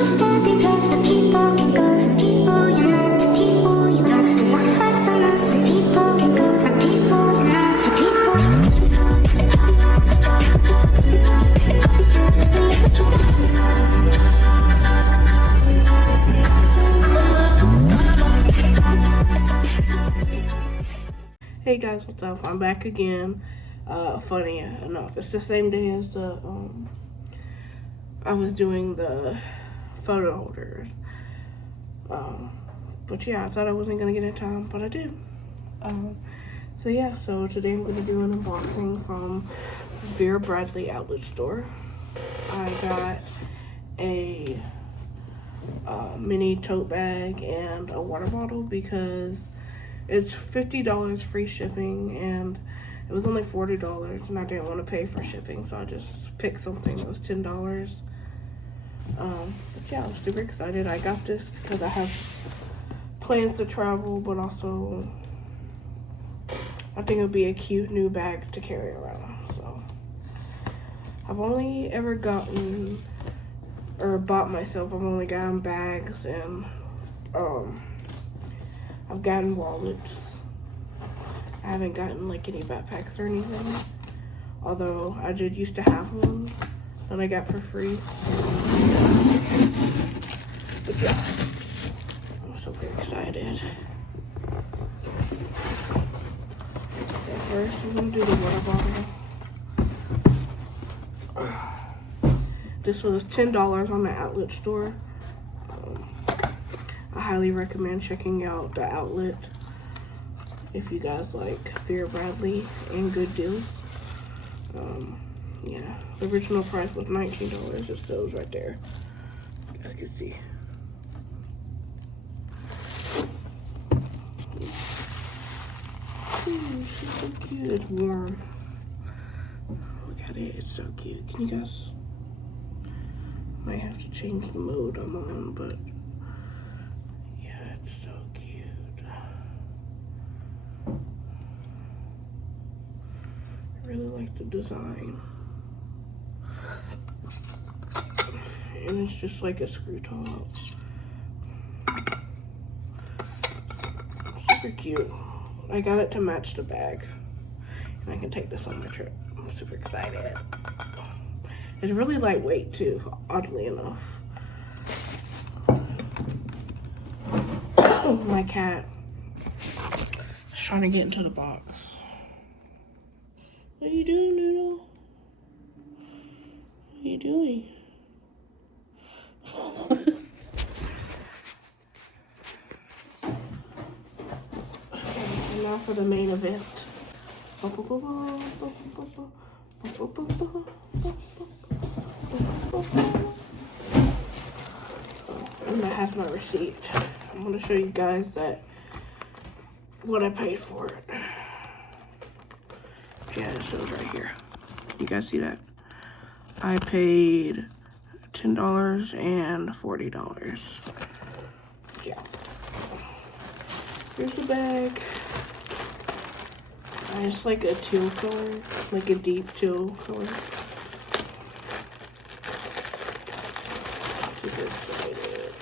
Hey guys, what's up? I'm back again. Funny enough, it's the same day as the I was doing the photo holders. But yeah, I thought I wasn't gonna get in time, but I did. So yeah, so today I'm gonna do an unboxing from Vera Bradley outlet store. I got a mini tote bag and a water bottle because it's $50 free shipping, and it was only $40, and I didn't want to pay for shipping, so I just picked something that was $10. But yeah, I'm super excited. I got this because I have plans to travel, but also I think it would be a cute new bag to carry around. So I've only ever gotten or bought myself. I've only gotten bags and I've gotten wallets. I haven't gotten like any backpacks or anything. Although I did used to have one that I got for free. But yeah, I'm super excited. Okay, first I'm gonna do the water bottle. This was $10 on the outlet store. I highly recommend checking out the outlet if you guys like Vera Bradley and good deals. Yeah, the original price was $19. It shows right there. You guys can see. Ooh, she's so cute. It's warm. Look at it. It's so cute. Can you guys? Might have to change the mode I'm on, but yeah, it's so cute. I really like the design. And it's just like a screw top. Super cute. I got it to match the bag. And I can take this on my trip. I'm super excited. It's really lightweight too, oddly enough. My cat is trying to get into the box. What are you doing, Noodle? What are you doing? And now for the main event. And I have my receipt. I'm gonna show you guys that what I paid for it. Yeah, it shows right here. You guys see that? I paid $10 and $40. Yeah. Here's the bag. It's like a teal color, like a deep teal color. Super excited.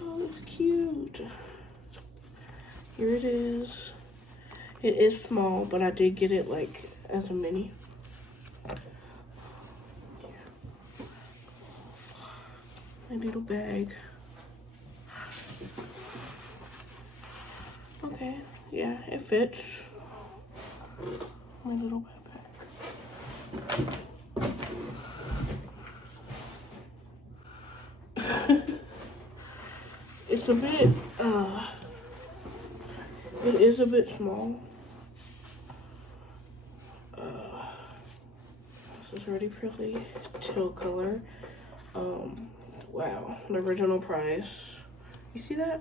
Oh, it's cute. Here it is. It is small, but I did get it like as a mini. My little bag. Okay, yeah, it fits. My little backpack. It's a bit, it is a bit small. This is really pretty teal color. Wow, the original price. You see that?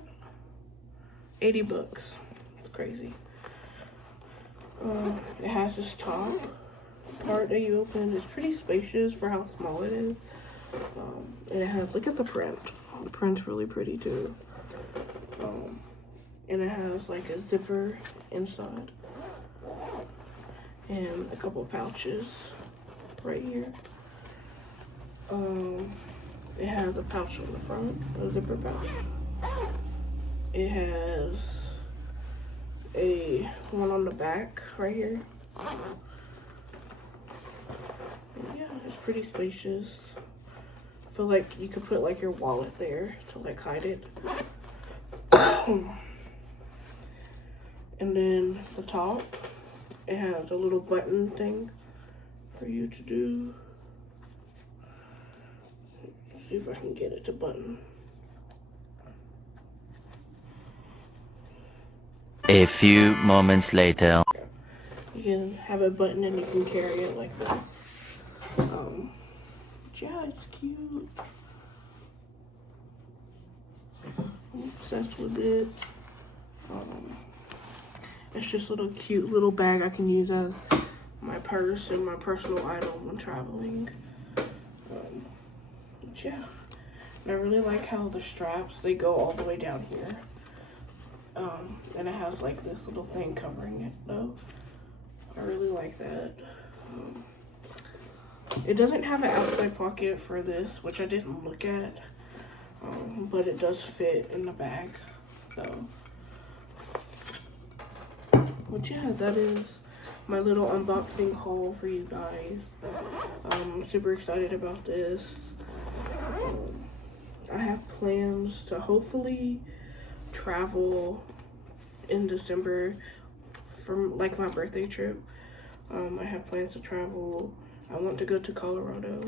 $80. It's crazy. It has this top part that you open. It's pretty spacious for how small it is. And it has, look at the print. The print's really pretty too. And it has like a zipper inside. and a couple pouches right here. It has a pouch on the front, a zipper pouch. It has a one on the back right here. And yeah, it's pretty spacious. I feel like you could put like your wallet there to like hide it. And then the top, it has a little button thing for you to do. Let's see if I can get it to button. A few moments later. You can have a button and you can carry it like this. Yeah, it's cute. I'm obsessed with it. It's just a little cute little bag I can use as my purse and my personal item when traveling. Yeah, and I really like how the straps, they go all the way down here. And it has like this little thing covering it though. I really like that. It doesn't have an outside pocket for this, which I didn't look at, but it does fit in the bag, so. But yeah, that is my little unboxing haul for you guys. I'm super excited about this. I have plans to hopefully travel in December from like my birthday trip. I have plans to travel. I want to go to Colorado.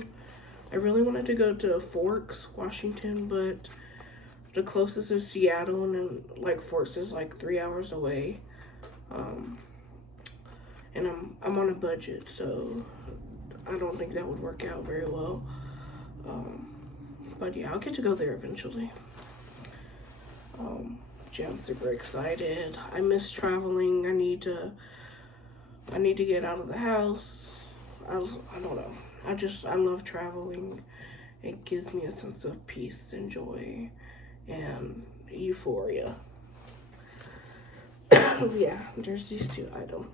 I really wanted to go to Forks, Washington, but the closest is Seattle, and then like Forks is like 3 hours away. And I'm on a budget, so I don't think that would work out very well. But yeah, I'll get to go there eventually. Yeah, I'm super excited. I miss traveling. I need to get out of the house. I don't know. I love traveling. It gives me a sense of peace and joy and euphoria. Yeah, there's these two items.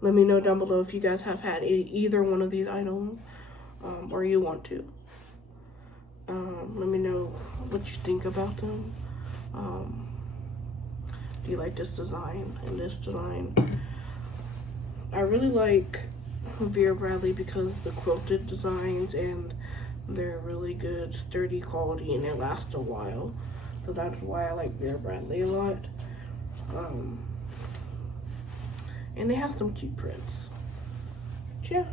Let me know down below if you guys have had either one of these items, or you want to. Let me know what you think about them. Do you like this design and this design? I really like Vera Bradley because the quilted designs, and they're really good, sturdy quality, and they last a while. So that's why I like Vera Bradley a lot. And they have some cute prints. Yeah,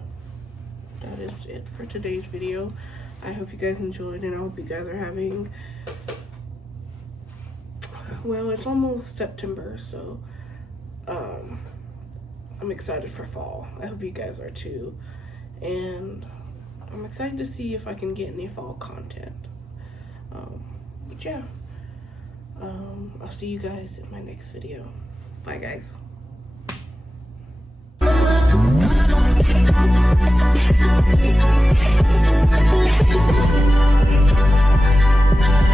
that is it for today's video. I hope you guys enjoyed, and I hope you guys are having, well, it's almost September, so I'm excited for fall. I hope you guys are too. And I'm excited to see if I can get any fall content. But yeah, I'll see you guys in my next video. Bye, guys. Thank you.